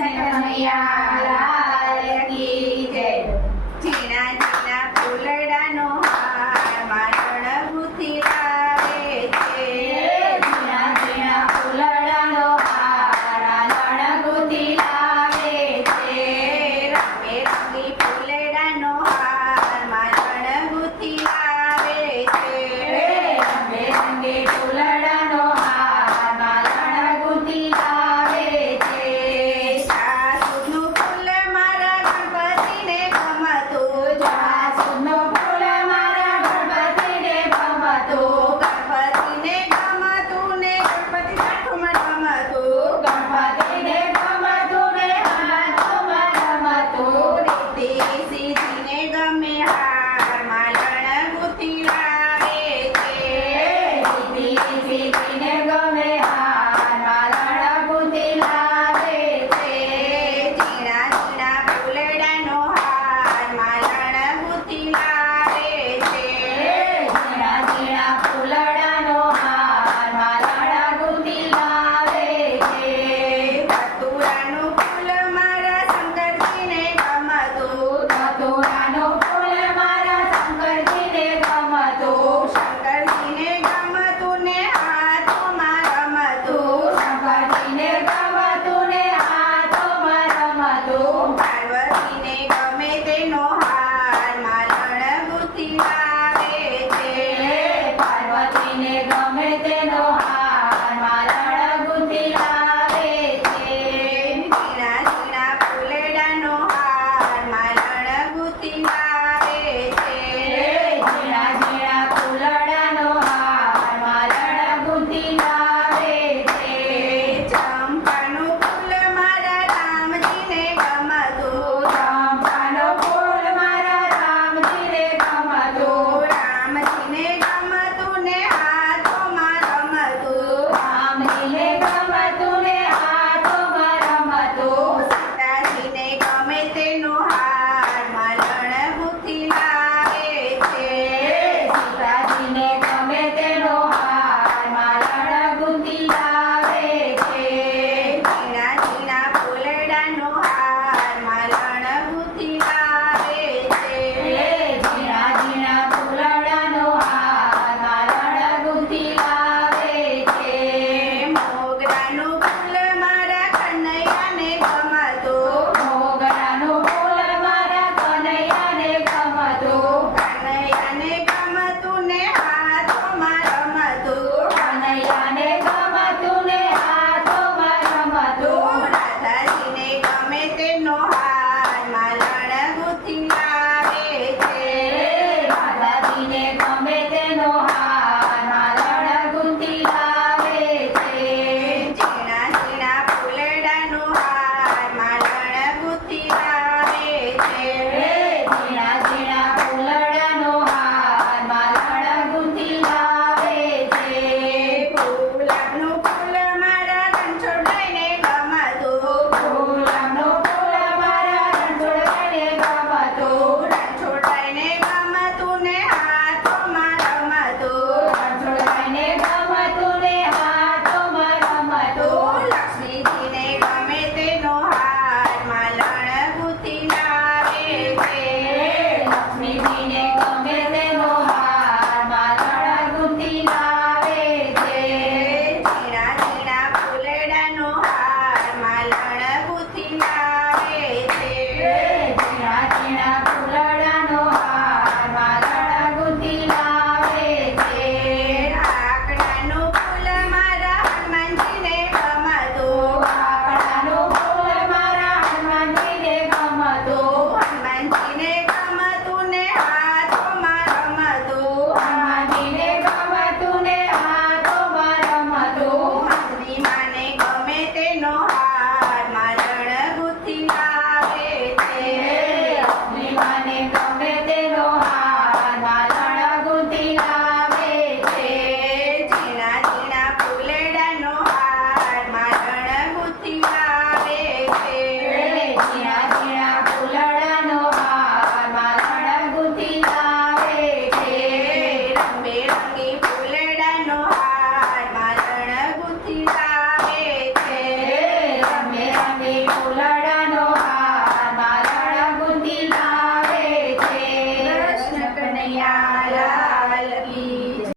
Santa Maria, la de aquí, de. Yay! bipolar